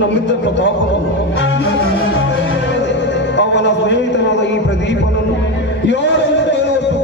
ನನ್ನ ಮಿತ್ರ ಪ್ರತಾಪನನ್ನು ಅವನ ಸ್ನೇಹಿತನಾದ ಈ ಪ್ರದೀಪನನ್ನು ಯಾರು ಕೇಳುವಷ್ಟು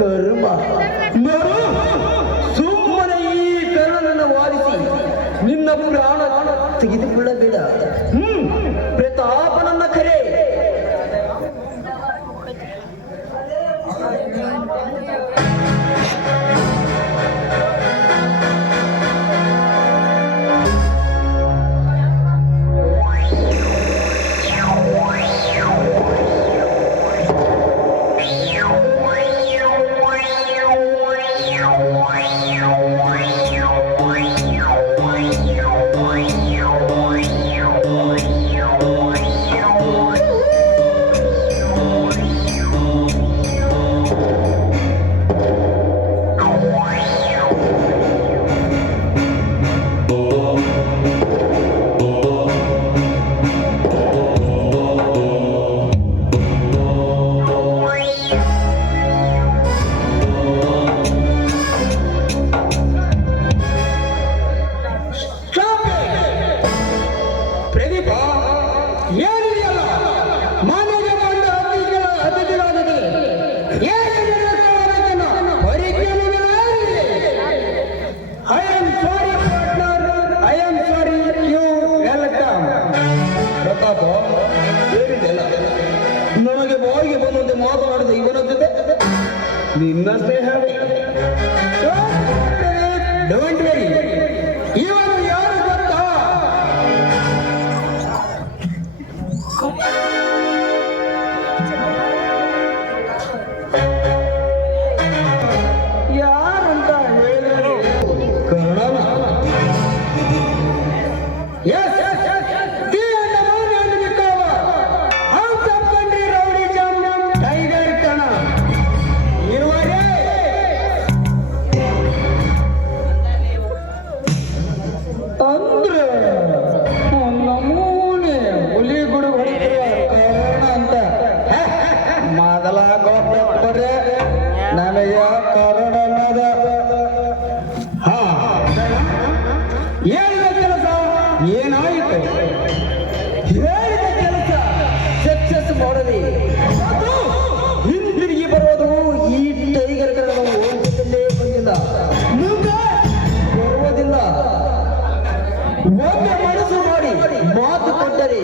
ಕರ್ಮ. ನೋಡು ಸುಮ್ಮನೆ ಈ ಕರ್ಣನನ್ನು ವಾದಿಸಿ ನಿನ್ನ ಪ್ರಾಣ ತೆಗೆದುಕೊಳ್ಳಬೇಡ. ಹ್ಮ್ ಪ್ರತಾಪನನ್ನ ಕರೆ. We must have it. Don't worry. Don't worry. ನನಗೆ ಕಾರಣ ಅನ್ನೋದ ಹಾ. ಹೇಳಿದ ಕೆಲಸ? ಏನಾಯಿತು? ಹೇಳಿದ ಕೆಲಸ ಸಕ್ಸಸ್ ಮಾಡಲಿ. ಹಿಂದಿರುಗಿ ಬರೋದು ಈ ಟೈಗರ್ ಕನ್ನಡ ಓದಿದ್ದಲ್ಲೇ ಬಂದಿಲ್ಲ. ಮುಂದೆ ಬರುವುದಿಲ್ಲ. ಒಮ್ಮೆ ಮನಸ್ಸು ಮಾಡಿ ಮಾತು ಕೊಟ್ಟರೆ